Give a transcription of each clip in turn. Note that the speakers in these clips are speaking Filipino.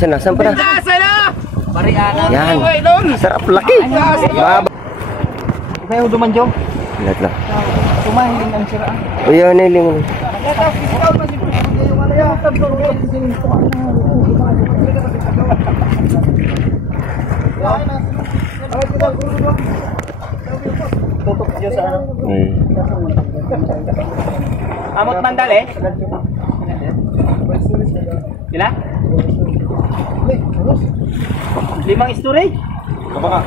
Sana, saan pa na? Yan, sarap laki. Kaya uduman Jom. Lahat lang. Tumahiling ang siraan. O yan, nailing mo. Tutok Diyos sa ano. Amot mandal eh. Sila? 5 storage. Kapaka.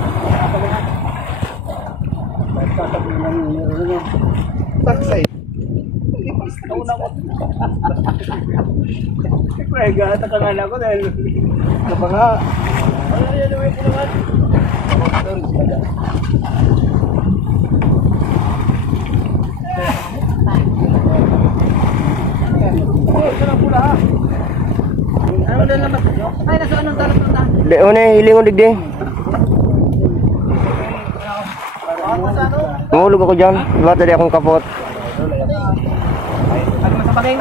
Taksay. Nauna ko. Kaya gata ka nga ako dahil Kapaka. ano na naman? Ay, nasa anong talas ng talas? Di, o na, hiling mo digdi. Mahulog ako dyan. Diba tadi akong kapot. Ano sa paking?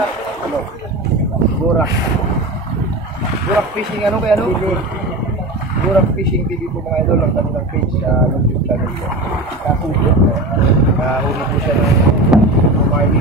Burak. Burak Fishing ano kaya ano? Burak Fishing TV po mga idol. Ang kanilang page sa YouTube channel po. Huli po siya ng Umali.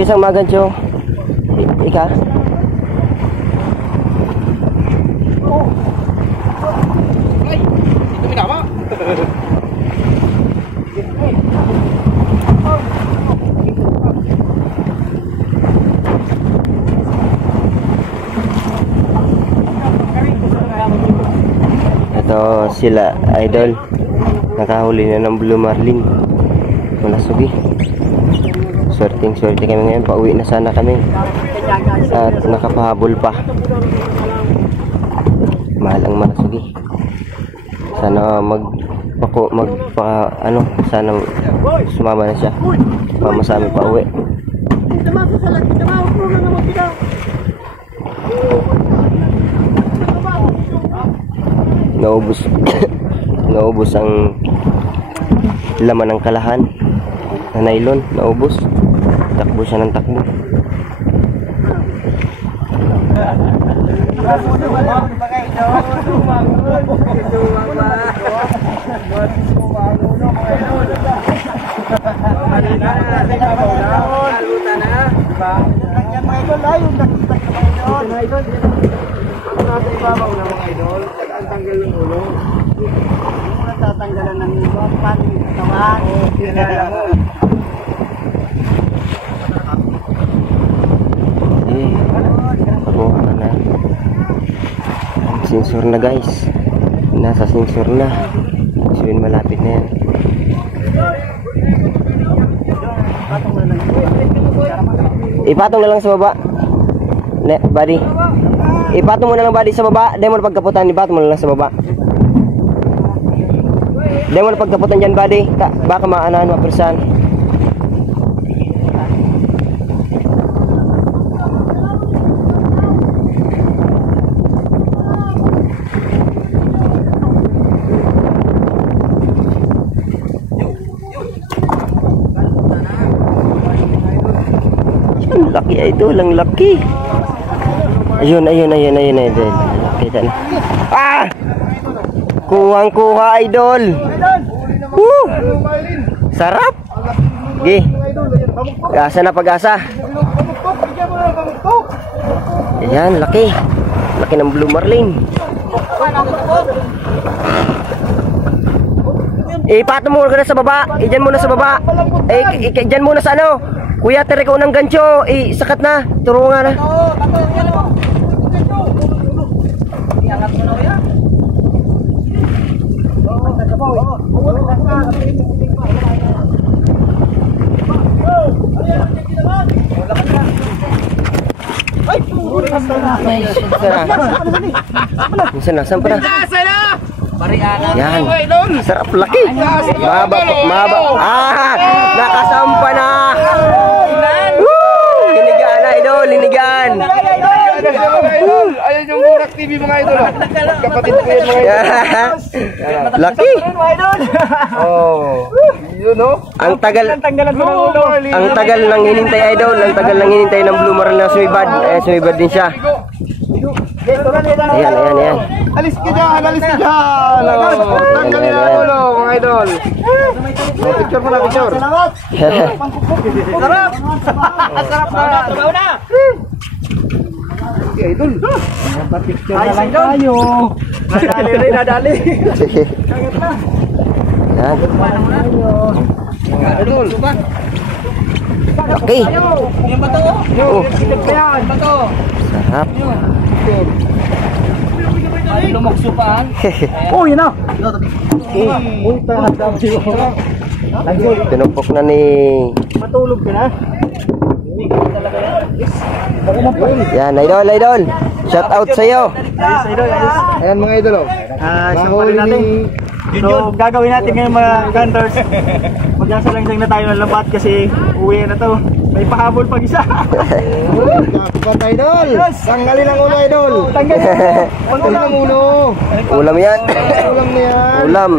Isang magancho. Ika. Ay, ito minama. Ito sila idol. Nakahuli na ng blue marlin. Malasugi. Swerte kami ngayon. Pauwi na sana kami. At nakapahabol pa. Mahal ang malasugi. Sana sana sumama na siya. Mama sa amin pauwi. Naubos ang laman ng kalahan na nylon. Naubos. Takbo siya ng takbo. Tanggal ng ulo. Tatanggalan ng ulo. Paano yung katawan? Sensor na guys. Nasa sensor na. Sabihin malapit na yan. Ipatong na lang sa baba. Buddy. Ipatong mo na lang buddy sa baba. Dahil mo na pagkaputan. Ipatong mo na lang sa baba. Diyan mo na pagtaputan dyan, buddy. Baka maanahan, mapersan. Ang laki idol, ang laki. Ayun. Kita na. Ah! Kuhang-kuha idol. Woo! Sarap. Gi. Pag-asa na pag-asa. Ayan, laki. Laki ng blue marlin. Ipatong mo na sa baba. Diyan muna sa baba. Diyan muna sa ano. Kuya, tere ko ng gancho. Sakat na. Turo nga na. Iangat mo na kuya. Saan pa na? Yan. Sarap, laki. Mahaba. Ah, nakasampa na. Woo! Hinigaan na idol, hinigaan. Ayun yung Burak TV mga idol. Kapatid ko yun mga idol. Laki. Oh. Yun no? Ang tagal nang hinintay idol, ang tagal nang hinintay ng blue marlin na sumibad. Sumibad din siya. Ayan. Alis ka dyan. Tanggalin ang ulo mga idol. Picture mo na, picture. Sarap. Sarap na. Okay, idol. Picture na lang tayo. Nadali. Yan. Idol. Okay. Yung bato. Bato. Sarap. Ay, lumokso pa. Oh, yun na. Tinupok na ni... Matulog ka na. Yan, idol. Shout out sa'yo. Ayan mga idol. Sampalin natin. So, gagawin natin ngayon mga gunners. Magsasalang-sang na tayo ng lambat kasi uwi na to. May pahabol pag isa. Dapat idol. Tanggalin ang ulo idol. Tanggalin ang ulo. Ulam yan. Ulam na yan. Ulam.